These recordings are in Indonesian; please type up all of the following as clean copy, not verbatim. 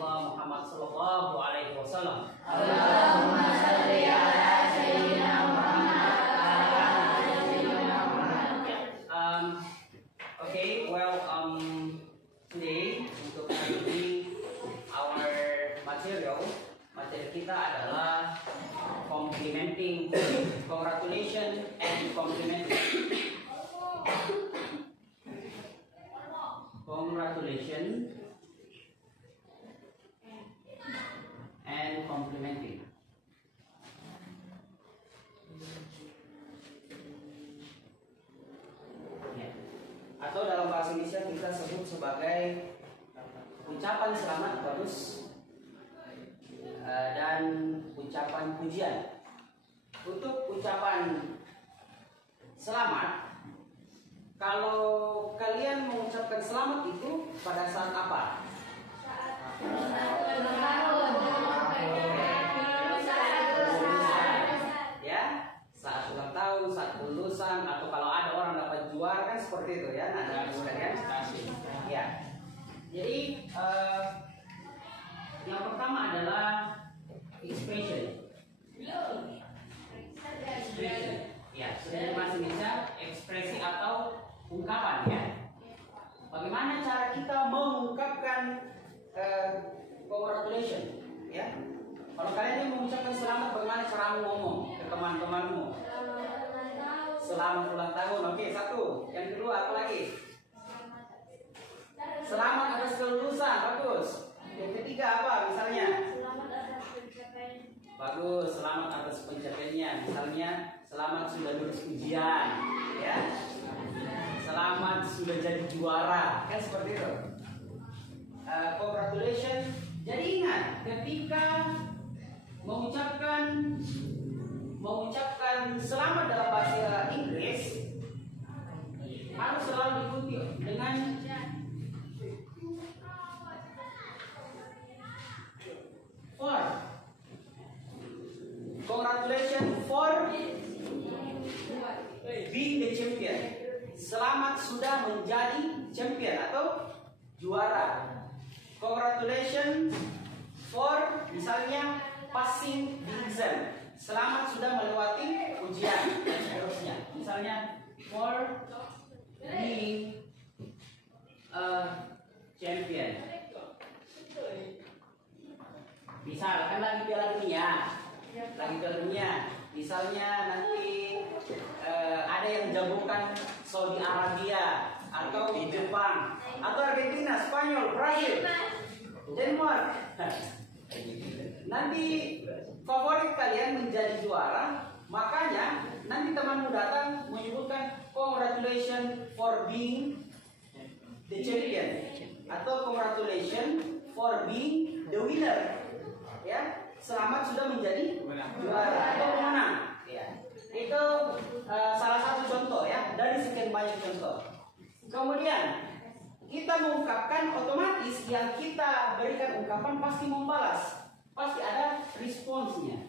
Rasulullah Muhammad sallallahu alaihi wasallam. Allahumma shalli ala sayyidina Muhammad wa ala ali sayyidina Muhammad. Okay, well, today untuk hari ini our materi kita adalah complimenting, congratulation and complimenting. Congratulation and complimenting. Ya. Atau dalam bahasa Indonesia kita sebut sebagai ucapan selamat bagus dan ucapan pujian. Untuk ucapan selamat, kalau kalian mengucapkan selamat itu pada saat apa? Ya, saat ulang tahun, saat lulusan, atau kalau ada orang dapat juara kan seperti itu ya, anak-anak sekalian. Ya. Jadi yang pertama adalah expression. Ya, sudah di bahasa Indonesia ekspresi atau ungkapan ya. Bagaimana cara kita mengungkapkan congratulation ya? Kalau kalian mengucapkan selamat, bagaimana cara ngomong ke teman-temanmu? Selamat ulang tahun. Oke, satu. Yang kedua apa lagi? Selamat atas kelulusan. Bagus. Yang ketiga apa misalnya? Bagus, selamat atas pencapaiannya. Misalnya, selamat sudah lulus ujian, ya. Selamat sudah jadi juara, kan seperti itu. Congratulations. Jadi ingat, ketika mengucapkan selamat dalam bahasa Inggris harus selalu diikuti dengan for. Congratulations for being the champion. Selamat sudah menjadi champion atau juara. Congratulations for misalnya passing the exam. Selamat sudah melewati ujian dan seterusnya. Misalnya for being a champion. Misal kan lagi Piala Dunia, misalnya nanti ada yang jagokan Saudi Arabia atau Jepang atau Argentina, Spanyol, Brazil, Denmark. Nanti favorit kalian menjadi juara, makanya nanti temanmu datang menyebutkan congratulations for being the champion atau congratulations for being the winner. Ya, selamat sudah menjadi juara atau pemenang. Ya. Itu salah satu contoh ya dari sekian banyak contoh. Kemudian kita mengungkapkan, otomatis yang kita berikan ungkapan pasti membalas, pasti ada responsnya.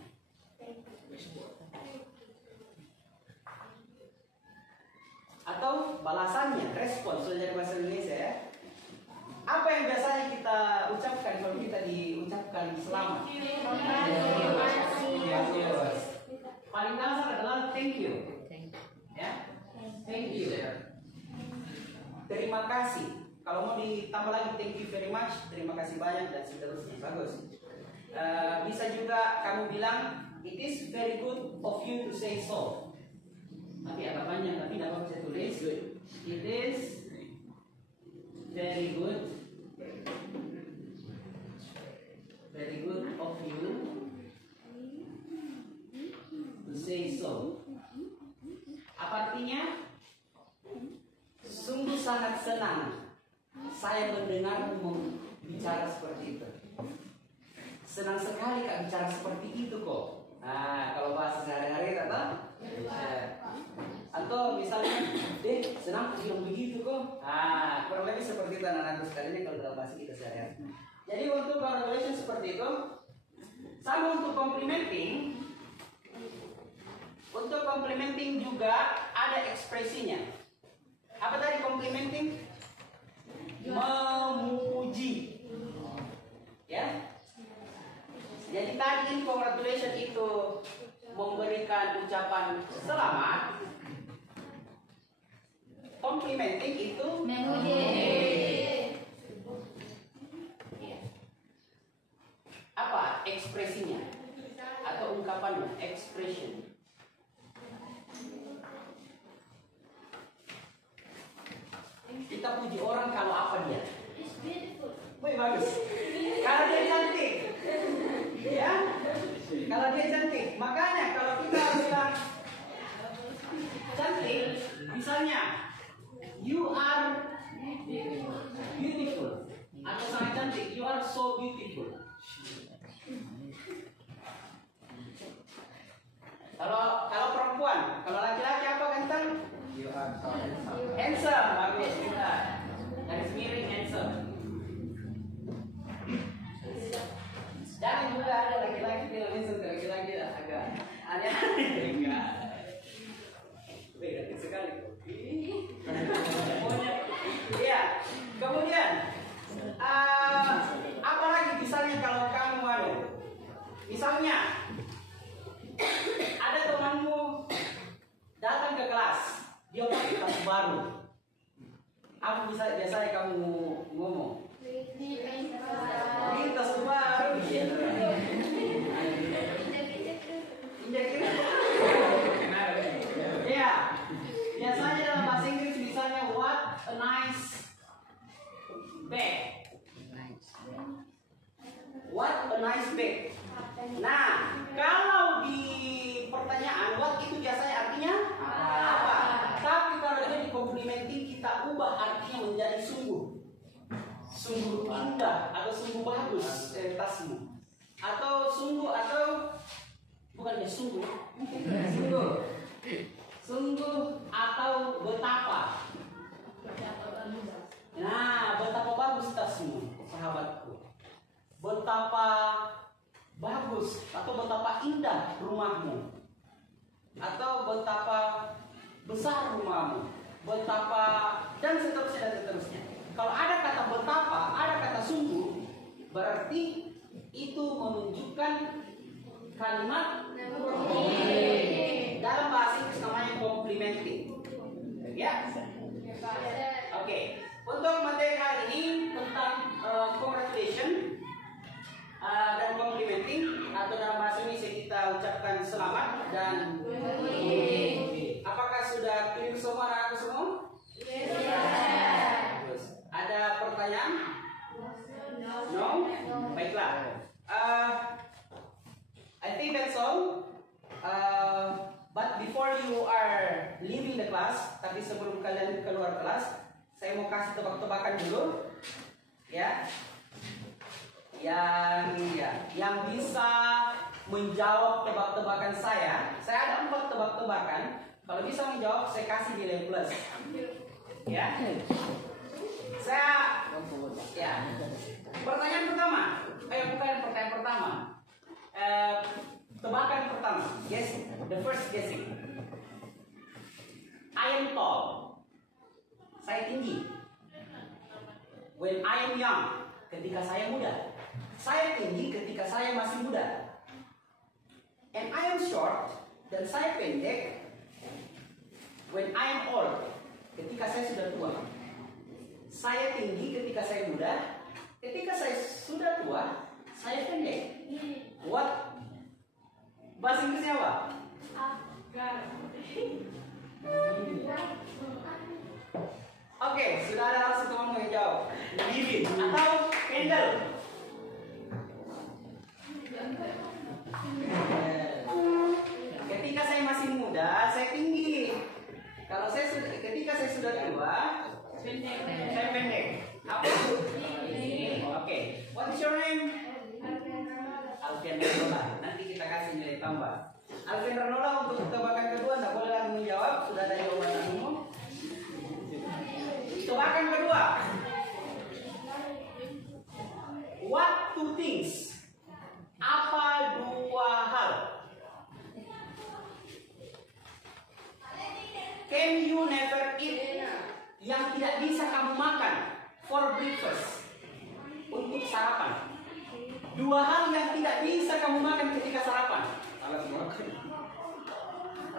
Atau balasannya, respons sudah jadi bahasa Indonesia ya. Apa yang biasanya kita ucapkan kalau kita diucapkan selamat? Paling dasar adalah thank you. Ya, thank you. Terima kasih. Kalau mau ditambah lagi thank you very much, terima kasih banyak dan seterusnya. Bagus. Bisa juga kamu bilang it is very good of you to say so. Tapi agak panjang, tapi dapat saya tulis. It is very good of you to say so. Apa artinya? Sungguh sangat senang saya mendengarmu bicara seperti itu. Senang sekali Kak bicara seperti itu kok. Nah, kalau bahasa sehari-hari apa? Atau misalnya, senang bilang begitu kok. Nah, kurang lebih seperti itu anak-anak sekalian kalau dalam bahasa kita sehari-hari. Jadi untuk congratulation seperti itu. Sama untuk complimenting. Untuk complimenting juga ada ekspresinya. Apa tadi complimenting? Memuji. Ya. selain congratulations itu memberikan ucapan selamat, complimenting itu Memuji. apa ekspresinya atau ungkapannya, expression. Kita puji orang kalau apa dia? Wih, bagus. Kalau dia cantik, ya. Kalau dia cantik, makanya kalau kita bilang cantik, misalnya you are beautiful atau sangat cantik, you are so beautiful. Kalau perempuan, kalau laki-laki apa ganteng? You are so handsome. Handsome, bagus kita. Garis miring handsome. Jangan juga ada laki-laki bilang handsome ke laki-laki agak aneh. Enggak. Beda sekali. Iya. Kemudian apalagi misalnya kalau kamu misalnya ada temanmu datang ke kelas, dia pakai tas baru. Apa biasanya kamu ngomong? Ini tas baru. Ya, biasanya dalam bahasa Inggris misalnya what a nice bag. What a nice bag. Nah, kalau di pertanyaan what itu biasanya artinya apa? Tapi kalau di complimenting kita ubah artinya menjadi sungguh indah atau sungguh bagus tasmu, atau sungguh atau bukan ya sungguh atau betapa. Nah, betapa bagus tasmu, sahabatku. Betapa bagus atau betapa indah rumahmu, atau betapa besar rumahmu, betapa dan seterusnya. Kalau ada kata betapa, ada kata sungguh, berarti itu menunjukkan kalimat dalam bahasa Inggris namanya complimenting. Ya, oke. Untuk materi kali ini tentang congratulation dan complimenting, atau dalam bahasa Indonesia kita ucapkan selamat dan apakah sudah clear semua anak semua? Ada pertanyaan? No? Baiklah. I think that's all. But before you are leaving the class, tapi sebelum kalian keluar kelas, saya mau kasih tebak-tebakan dulu, ya. Yang bisa menjawab tebak-tebakan saya ada 4 tebak-tebakan. Kalau bisa menjawab, saya kasih nilai plus. Ya. Pertanyaan pertama. Bukan pertanyaan pertama. Tebakan pertama. Guess, the first guessing. I am tall. Saya tinggi. When I am young, ketika saya muda. Saya tinggi ketika saya masih muda. And I am short, dan saya pendek when I am old, ketika saya sudah tua. Saya tinggi ketika saya muda, ketika saya sudah tua, saya pendek. What? Bahasa Inggrisnya apa? Oke, sudah ada satu teman yang jawab. Bibit atau candle? Ketika saya masih muda, saya tinggi. Kalau ketika saya sudah tua, saya pendek. Apa? Oke. What is your name? Alfian Ranola. Nanti kita kasih nilai tambah. Alfian Ranola, untuk tebakan kedua tidak boleh lagi menjawab. Sudah ada jawaban umum. Tebakan kedua. What two things? Apa 2 hal? Can you never eat? Yang tidak bisa kamu makan for breakfast, untuk sarapan. 2 Dua hal yang tidak bisa kamu makan ketika sarapan. Salah semua.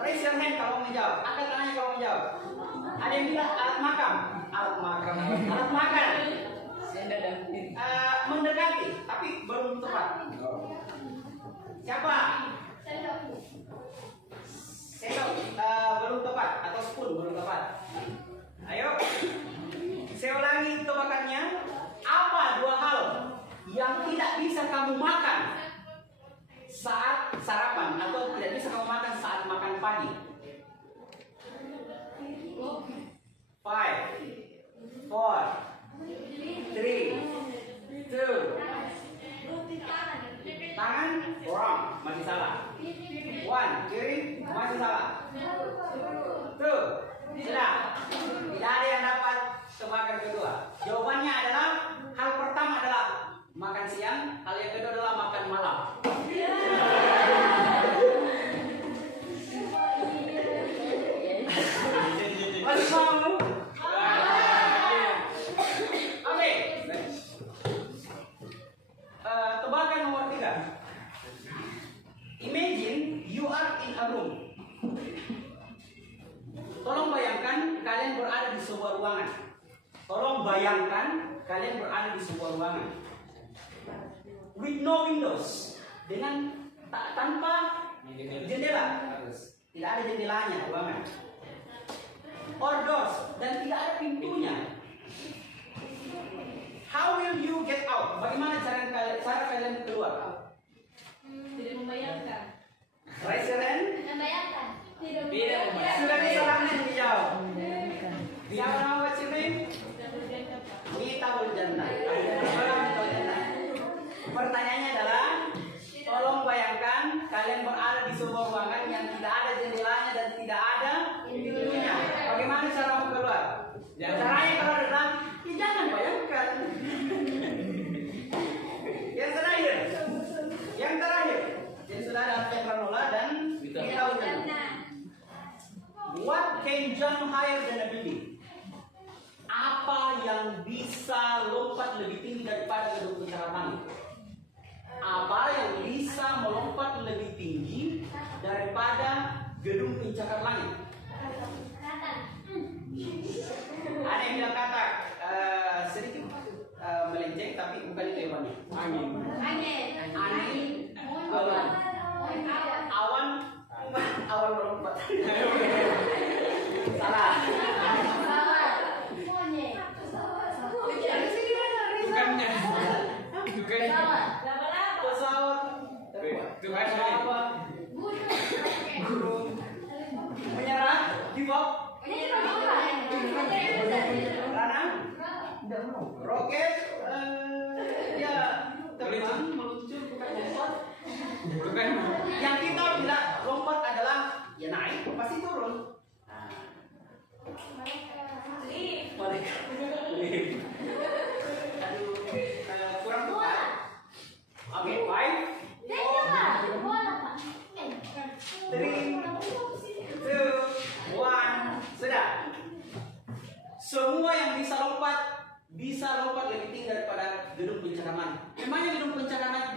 Raise your hand kalau mau menjawab. Angkat tangannya kalau mau menjawab. Ada yang bilang alat makan. Alat makan. Alat makan. Mendekati, tapi belum tepat. Siapa? Sendok. Belum tepat atau spoon belum tepat. Ayo. Saya ulangi tebakannya. Apa dua hal yang tidak bisa kamu makan saat sarapan atau tidak bisa kamu makan saat makan pagi? 5, 4, 3, 2, 1. Tangan, wrong, masih salah. 1, kiri, masih salah. 2, sudah. Tidak ada yang dapat tebakan kedua. Jawabannya adalah hal pertama adalah makan siang, hal yang kedua adalah makan malam. Masih mau? Oke. Tebakan nomor 3. Imagine you are in a room. Tolong bayangkan kalian berada di sebuah ruangan. Tolong bayangkan kalian berada di sebuah ruangan. With no windows. Dengan tanpa jendela. Tidak ada jendelanya ruangan. Or doors. Dan tidak ada pintunya. How will you get out? Bagaimana cara kalian keluar? Tidak membayangkan. Raise your hand. Membayangkan. Tidak Sudah bisa langsung dijawab. Siapa nama what's your name? Mita Buljana. Pertanyaannya adalah, tolong bayangkan kalian berada di sebuah ruangan yang tidak ada jendelanya dan tidak ada pintunya. Bagaimana cara mau keluar? Caranya kalau datang, jangan bayangkan. Yang terakhir, jadi sudah ada Petranola dan Mita Buljana. What can jump higher than a building? Apa yang bisa lompat lebih tinggi daripada gedung pencakar langit? Apa yang bisa melompat lebih tinggi daripada gedung pencakar langit? Ada yang bilang kata sedikit melenceng, tapi bukan itu jawabannya. Angin. Awan melompat. Salah. Pesawat. Burung. Menyerah. Give up. Rana. Roket. Ya terbang, meluncur, bukan lompat. Yang kita bilang lompat adalah ya naik, pasti turun. Aduh, kurang tepat. Oke, 5, 4, 3, 2, 1, sudah. Semua yang bisa lompat lebih tinggi daripada gedung pencakar langit. Memangnya gedung pencakar langit